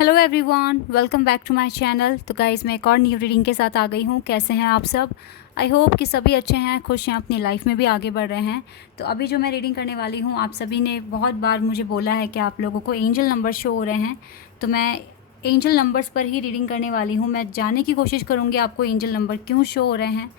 Hello everyone, welcome back to my channel. तो guys मैं एक और न्यू रीडिंग के साथ आ गई हूँ। कैसे हैं आप सब? आई होप कि सभी अच्छे हैं, खुश हैं, अपनी लाइफ में भी आगे बढ़ रहे हैं। तो अभी जो मैं रीडिंग करने वाली हूँ, आप सभी ने बहुत बार मुझे बोला है कि आप लोगों को एंजल नंबर शो हो रहे हैं, तो मैं एंजल नंबर्स पर ही रीडिंग करने वाली हूँ। मैं जानने की कोशिश करूँगी आपको एंजल नंबर क्यों शो हो रहे हैं,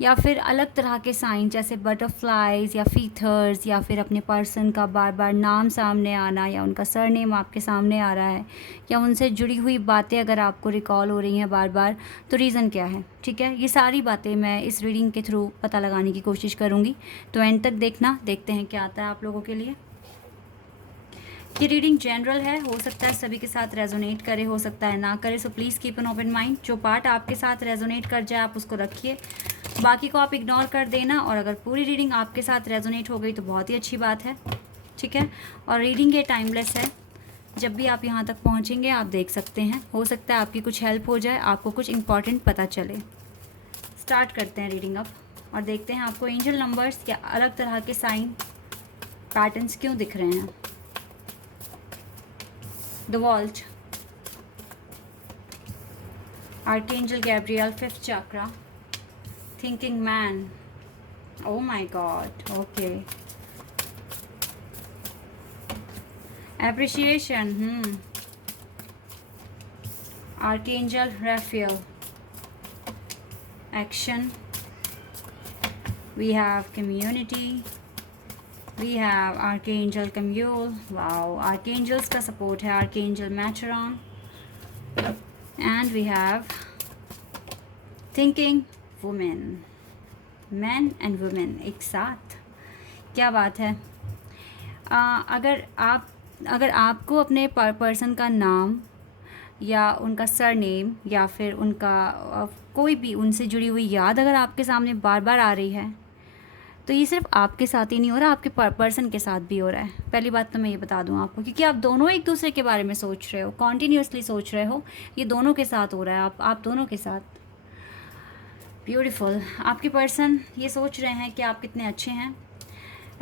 या फिर अलग तरह के साइन जैसे बटरफ्लाइज या फीथर्स, या फिर अपने पर्सन का बार बार नाम सामने आना, या उनका सरनेम आपके सामने आ रहा है, या उनसे जुड़ी हुई बातें अगर आपको रिकॉल हो रही हैं बार बार, तो रीज़न क्या है। ठीक है, ये सारी बातें मैं इस रीडिंग के थ्रू पता लगाने की कोशिश करूँगी। तो एंड तक देखना, देखते हैं क्या आता है आप लोगों के लिए। ये रीडिंग जनरल है, हो सकता है सभी के साथ रेजोनेट करे, हो सकता है ना करे। So please keep an open mind. जो पार्ट आपके साथ रेजोनेट कर जाए आप उसको रखिए, बाकी को आप इग्नोर कर देना। और अगर पूरी रीडिंग आपके साथ रेजोनेट हो गई तो बहुत ही अच्छी बात है। ठीक है, और रीडिंग ये टाइमलेस है, जब भी आप यहाँ तक पहुँचेंगे आप देख सकते हैं। हो सकता है आपकी कुछ हेल्प हो जाए, आपको कुछ इंपॉर्टेंट पता चले। स्टार्ट करते हैं रीडिंग अब, और देखते हैं आपको एंजल नंबर्स या अलग तरह के साइन पैटर्न्स क्यों दिख रहे हैं। The vault, archangel Gabriel, fifth chakra, thinking man, oh my god, okay, appreciation, archangel Raphael, action, we have community, we have archangel Camille, wow, archangels का support है, archangel Matron, and we have thinking woman, men and women एक साथ, क्या बात है। अगर आपको अपने पर्सन का नाम या उनका सरनेम या फिर उनका कोई भी उनसे जुड़ी हुई याद अगर आपके सामने बार बार आ रही है, तो ये सिर्फ आपके साथ ही नहीं हो रहा, आपके पर्सन के साथ भी हो रहा है। पहली बात तो मैं ये बता दूं आपको, क्योंकि आप दोनों एक दूसरे के बारे में सोच रहे हो, कॉन्टीन्यूसली सोच रहे हो, ये दोनों के साथ हो रहा है, आप दोनों के साथ। ब्यूटीफुल। आपके पर्सन ये सोच रहे हैं कि आप कितने अच्छे हैं,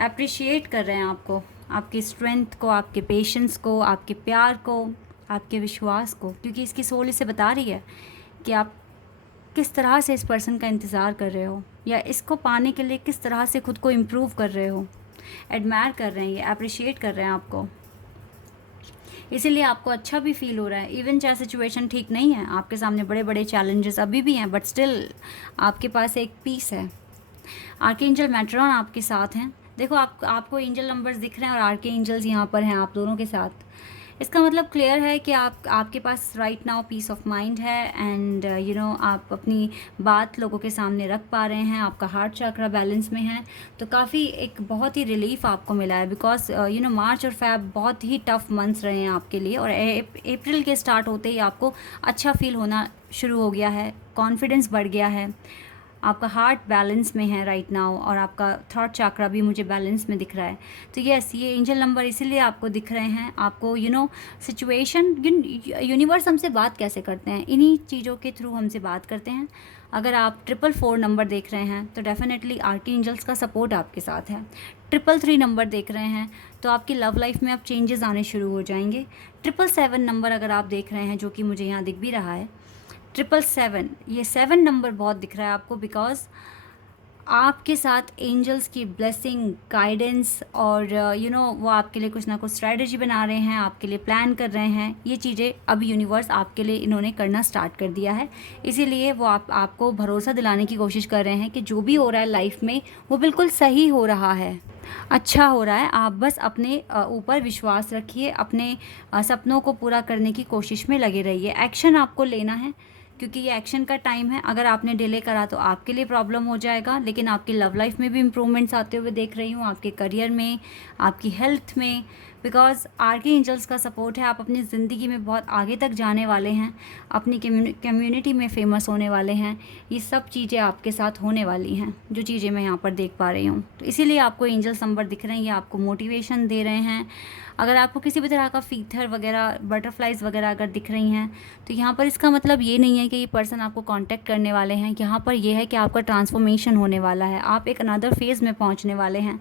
अप्रिशिएट कर रहे हैं आपको, आपकी स्ट्रेंथ को, आपके पेशेंस को, आपके प्यार को, आपके विश्वास को, क्योंकि इसकी सोल इसे बता रही है कि आप किस तरह से इस पर्सन का इंतज़ार कर रहे हो, या इसको पाने के लिए किस तरह से खुद को इम्प्रूव कर रहे हो। एडमायर कर रहे हैं, ये अप्रिशिएट कर रहे हैं आपको, इसीलिए आपको अच्छा भी फील हो रहा है। इवन चाहे सिचुएशन ठीक नहीं है, आपके सामने बड़े बड़े चैलेंजेस अभी भी हैं, बट स्टिल आपके पास एक पीस है। आर्कएंजल मैट्रॉन आपके साथ हैं। देखो आपको एंजल नंबर्स दिख रहे हैं और आर्के एंजल्स यहाँ पर हैं आप दोनों के साथ। इसका मतलब क्लियर है कि आपके पास right now peace of mind है, एंड आप अपनी बात लोगों के सामने रख पा रहे हैं, आपका हार्ट चक्रा बैलेंस में है। तो काफ़ी एक बहुत ही रिलीफ आपको मिला है, बिकॉज मार्च और फैब बहुत ही टफ मंथ्स रहे हैं आपके लिए, और अप्रैल के स्टार्ट होते ही आपको अच्छा फील होना शुरू हो गया है, कॉन्फिडेंस बढ़ गया है, आपका हार्ट बैलेंस में है राइट नाउ, और आपका थॉट चक्रा भी मुझे बैलेंस में दिख रहा है। तो यस, ये एंजल नंबर इसीलिए आपको दिख रहे हैं। आपको सिचुएशन, यूनिवर्स हमसे बात कैसे करते हैं, इन्हीं चीज़ों के थ्रू हमसे बात करते हैं। अगर आप 444 नंबर देख रहे हैं तो डेफिनेटली आर्की एंजल्स का सपोर्ट आपके साथ है। 333 नंबर देख रहे हैं तो आपकी लव लाइफ में अब चेंजेस आने शुरू हो जाएंगे। 777 नंबर अगर आप देख रहे हैं, जो कि मुझे यहाँ दिख भी रहा है, 777, ये 7 नंबर बहुत दिख रहा है आपको, बिकॉज आपके साथ एंजल्स की ब्लेसिंग, गाइडेंस, और वो आपके लिए कुछ ना कुछ स्ट्रैटेजी बना रहे हैं, आपके लिए प्लान कर रहे हैं। ये चीज़ें अब यूनिवर्स आपके लिए इन्होंने करना स्टार्ट कर दिया है, इसीलिए वो आपको भरोसा दिलाने की कोशिश कर रहे हैं कि जो भी हो रहा है लाइफ में वो बिल्कुल सही हो रहा है, अच्छा हो रहा है। आप बस अपने ऊपर विश्वास रखिए, अपने सपनों को पूरा करने की कोशिश में लगे रहिए। एक्शन आपको लेना है, क्योंकि ये एक्शन का टाइम है। अगर आपने डिले करा तो आपके लिए प्रॉब्लम हो जाएगा, लेकिन आपकी लव लाइफ में भी इम्प्रूवमेंट्स आते हुए देख रही हूँ, आपके करियर में, आपकी हेल्थ में, बिकॉज आर्की एंजल्स का सपोर्ट है। आप अपनी ज़िंदगी में बहुत आगे तक जाने वाले हैं, अपनी कम्युनिटी में फेमस होने वाले हैं। ये सब चीज़ें आपके साथ होने वाली हैं, जो चीज़ें मैं यहाँ पर देख पा रही हूँ। तो इसीलिए आपको एंजल्स नंबर दिख रहे हैं, ये आपको मोटिवेशन दे रहे हैं। अगर आपको किसी भी तरह का फीथर वगैरह, बटरफ्लाइज वगैरह अगर दिख रही हैं, तो यहाँ पर इसका मतलब ये नहीं है कि ये पर्सन आपको कांटेक्ट करने वाले हैं। यहाँ पर ये है कि आपका ट्रांसफॉर्मेशन होने वाला है, आप एक अनदर फेज़ में पहुँचने वाले हैं।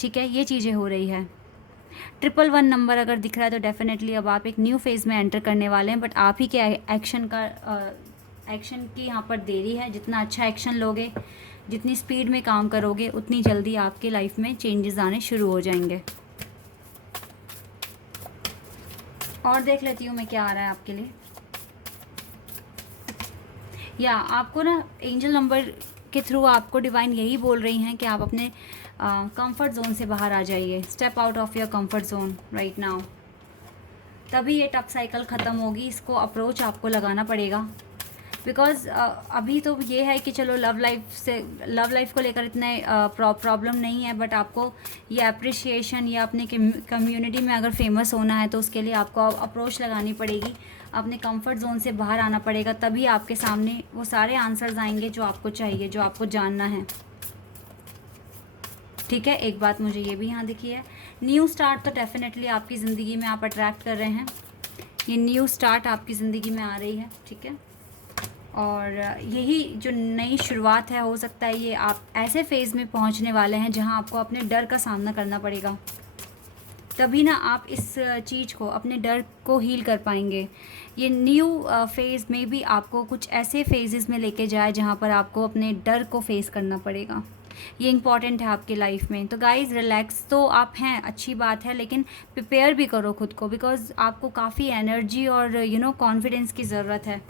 ठीक है, ये चीज़ें हो रही है। 111 नंबर अगर दिख रहा है तो डेफिनेटली अब आप एक न्यू फेज़ में एंटर करने वाले हैं, बट आप ही के एक्शन की यहाँ पर देरी है। जितना अच्छा एक्शन लोगे, जितनी स्पीड में काम करोगे, उतनी जल्दी आपकी लाइफ में चेंजेस आने शुरू हो जाएंगे। और देख लेती हूँ मैं क्या आ रहा है आपके लिए। या आपको ना एंजल नंबर के थ्रू आपको डिवाइन यही बोल रही हैं कि आप अपने कंफर्ट जोन से बाहर आ जाइए। Step out of your comfort zone right now, तभी ये टफ साइकिल ख़त्म होगी। इसको अप्रोच आपको लगाना पड़ेगा, बिकॉज अभी तो ये है कि चलो लव लाइफ को लेकर इतने प्रॉब्लम नहीं है, बट आपको ये अप्रिशिएशन या अपने कम्युनिटी में अगर फेमस होना है तो उसके लिए आपको अप्रोच लगानी पड़ेगी, अपने कंफर्ट जोन से बाहर आना पड़ेगा। तभी आपके सामने वो सारे आंसर्स आएंगे जो आपको चाहिए, जो आपको जानना है। ठीक है, एक बात मुझे ये भी यहाँ दिखी है, न्यू स्टार्ट तो डेफिनेटली आपकी ज़िंदगी में आप अट्रैक्ट कर रहे हैं। ये न्यू स्टार्ट आपकी ज़िंदगी में आ रही है। ठीक है, और यही जो नई शुरुआत है, हो सकता है ये आप ऐसे फेज़ में पहुंचने वाले हैं जहां आपको अपने डर का सामना करना पड़ेगा। तभी ना आप इस चीज़ को, अपने डर को हील कर पाएंगे। ये न्यू फेज़ में भी आपको कुछ ऐसे फेजेस में लेके जाए जहां पर आपको अपने डर को फेस करना पड़ेगा। ये इम्पॉर्टेंट है आपकी लाइफ में। तो गाइज़ रिलैक्स तो आप हैं, अच्छी बात है, लेकिन प्रिपेयर भी करो खुद को, बिकॉज आपको काफ़ी एनर्जी और कॉन्फिडेंस की ज़रूरत है।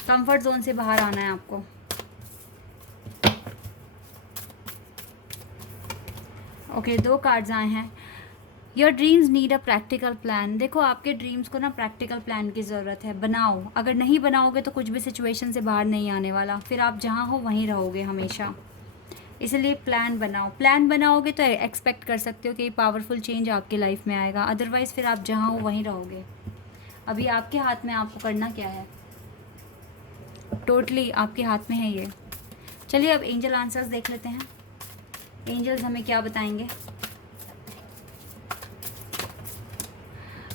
कंफर्ट जोन से बाहर आना है आपको। ओके, 2 कार्ड्स आए हैं। Your dreams need a practical plan. देखो, आपके ड्रीम्स को ना प्रैक्टिकल प्लान की ज़रूरत है। बनाओ, अगर नहीं बनाओगे तो कुछ भी सिचुएशन से बाहर नहीं आने वाला, फिर आप जहाँ हो वहीं रहोगे हमेशा। इसलिए प्लान बनाओ। प्लान बनाओगे तो एक्सपेक्ट कर सकते हो कि पावरफुल चेंज आपकी लाइफ में आएगा, अदरवाइज़ फिर आप जहाँ हो वहीं रहोगे। अभी आपके हाथ में आपको करना क्या है, टोटली आपके हाथ में है ये। चलिए अब एंजल आंसर्स देख लेते हैं, एंजल्स हमें क्या बताएंगे।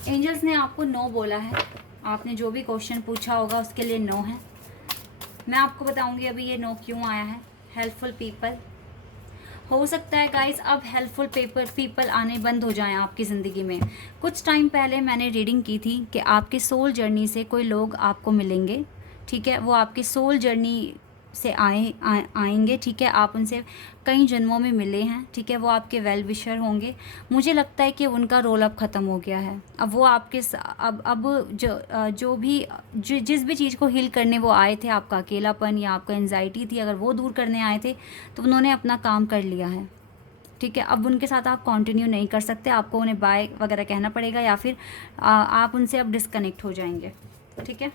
एंजल्स ने आपको नो बोला है। आपने जो भी क्वेश्चन पूछा होगा उसके लिए नो है। मैं आपको बताऊंगी अभी ये नो क्यों आया है। हेल्पफुल पीपल, हो सकता है गाइस अब हेल्पफुल पीपल आने बंद हो जाएं आपकी ज़िंदगी में। कुछ टाइम पहले मैंने रीडिंग की थी कि आपके सोल जर्नी से कोई लोग आपको मिलेंगे। ठीक है, वो आपकी सोल जर्नी से आएंगे। ठीक है, आप उनसे कई जन्मों में मिले हैं। ठीक है, वो आपके वेल विशर होंगे। मुझे लगता है कि उनका रोल अब ख़त्म हो गया है। अब वो आपके अब जिस भी चीज़ को हील करने वो आए थे, आपका अकेलापन या आपका एंजाइटी थी, अगर वो दूर करने आए थे तो उन्होंने अपना काम कर लिया है। ठीक है, अब उनके साथ आप कंटिन्यू नहीं कर सकते, आपको उन्हें बाय वगैरह कहना पड़ेगा, या फिर आप उनसे अब डिस्कनेक्ट हो जाएंगे। ठीक है,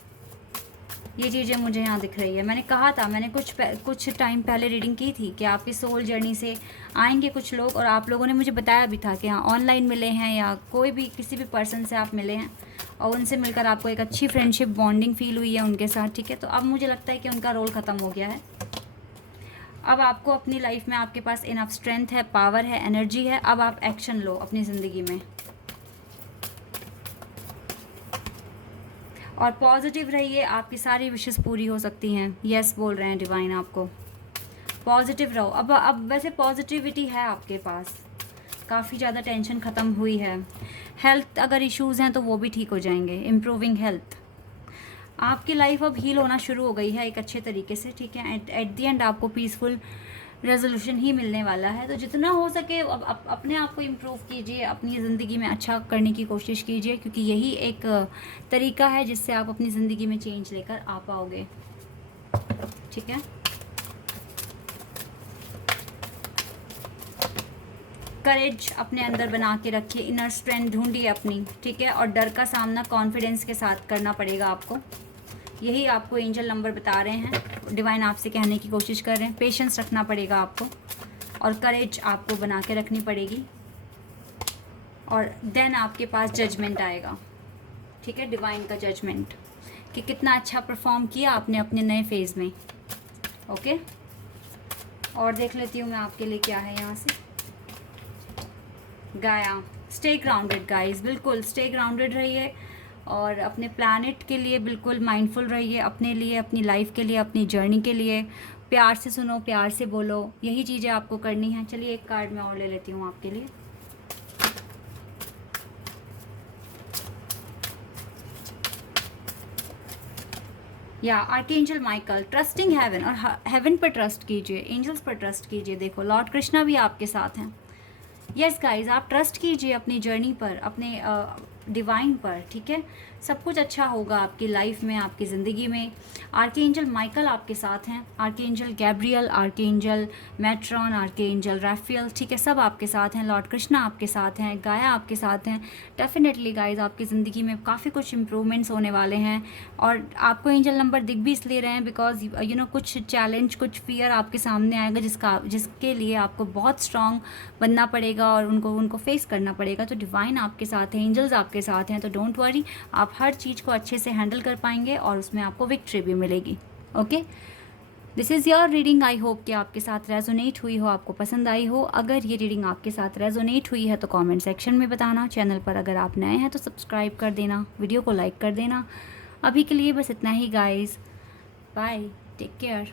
ये चीज़ें मुझे यहाँ दिख रही है। मैंने कहा था, मैंने कुछ टाइम पहले रीडिंग की थी कि आपकी सोल जर्नी से आएंगे कुछ लोग, और आप लोगों ने मुझे बताया भी था कि हाँ ऑनलाइन मिले हैं या कोई भी किसी भी पर्सन से आप मिले हैं और उनसे मिलकर आपको एक अच्छी फ्रेंडशिप बॉन्डिंग फील हुई है उनके साथ। ठीक है, तो अब मुझे लगता है कि उनका रोल ख़त्म हो गया है। अब आपको अपनी लाइफ में, आपके पास इनफ स्ट्रेंथ है, पावर है, एनर्जी है। अब आप एक्शन लो अपनी ज़िंदगी में और पॉजिटिव रहिए, आपकी सारी विशेस पूरी हो सकती हैं। यस बोल रहे हैं डिवाइन आपको, पॉजिटिव रहो। अब वैसे पॉजिटिविटी है आपके पास, काफ़ी ज़्यादा टेंशन ख़त्म हुई है। हेल्थ अगर इश्यूज़ हैं तो वो भी ठीक हो जाएंगे। इम्प्रूविंग हेल्थ, आपकी लाइफ अब हील होना शुरू हो गई है एक अच्छे तरीके से। ठीक है, एट द एंड आपको पीसफुल रेजोल्यूशन ही मिलने वाला है। तो जितना हो सके अपने आप को इम्प्रूव कीजिए, अपनी ज़िंदगी में अच्छा करने की कोशिश कीजिए, क्योंकि यही एक तरीका है जिससे आप अपनी ज़िंदगी में चेंज लेकर आ पाओगे। ठीक है, करेज अपने अंदर बना के रखिए, इनर स्ट्रेंथ ढूंढिए अपनी। ठीक है, और डर का सामना कॉन्फिडेंस के साथ करना पड़ेगा आपको। यही आपको एंजल नंबर बता रहे हैं, डिवाइन आपसे कहने की कोशिश कर रहे हैं। पेशेंस रखना पड़ेगा आपको और करेज आपको बना के रखनी पड़ेगी, और देन आपके पास जजमेंट आएगा। ठीक है, डिवाइन का जजमेंट कि कितना अच्छा परफॉर्म किया आपने अपने नए फेज़ में। ओके, और देख लेती हूँ मैं आपके लिए क्या है यहाँ से। गाया, स्टे ग्राउंडेड गाइस, बिल्कुल स्टे ग्राउंडेड रहिए और अपने प्लैनेट के लिए बिल्कुल माइंडफुल रहिए, अपने लिए, अपनी लाइफ के लिए, अपनी जर्नी के लिए। प्यार से सुनो, प्यार से बोलो, यही चीज़ें आपको करनी है। चलिए एक कार्ड मैं और ले लेती हूँ आपके लिए। या आर्कएंजल माइकल, ट्रस्टिंग हेवन, और हेवन पर ट्रस्ट कीजिए, एंजल्स पर ट्रस्ट कीजिए। देखो लॉर्ड कृष्णा भी आपके साथ हैं। यस गाइज, आप ट्रस्ट कीजिए अपनी जर्नी पर, अपने डिवाइन पर, ठीक है। सब कुछ अच्छा होगा आपकी लाइफ में, आपकी ज़िंदगी में। आर्कएंजल माइकल आपके साथ हैं, archangel Gabriel, archangel Metatron, archangel Raphael, ठीक है, सब आपके साथ हैं। लॉर्ड कृष्णा आपके साथ हैं, गाया आपके साथ हैं। डेफिनेटली गाइज आपकी ज़िंदगी में काफ़ी कुछ इम्प्रूवमेंट्स होने वाले हैं। और आपको एंजल नंबर दिख भी इसलिए रहे हैं बिकॉज यू नो कुछ चैलेंज, कुछ फियर आपके सामने आएगा जिसके लिए आपको बहुत स्ट्रांग बनना पड़ेगा और उनको फेस करना पड़ेगा। तो डिवाइन आपके साथ हैं, एंजल्स आपके साथ हैं, तो डोंट वरी, आप हर चीज़ को अच्छे से हैंडल कर पाएंगे और उसमें आपको विक्ट्री भी मिलेगी। Okay, this is your reading. I hope कि आपके साथ रेजोनेट हुई हो, आपको पसंद आई हो। अगर ये रीडिंग आपके साथ रेजोनेट हुई है तो कमेंट सेक्शन में बताना। चैनल पर अगर आप नए हैं तो सब्सक्राइब कर देना, वीडियो को लाइक कर देना। अभी के लिए बस इतना ही गाइस, बाय, टेक केयर।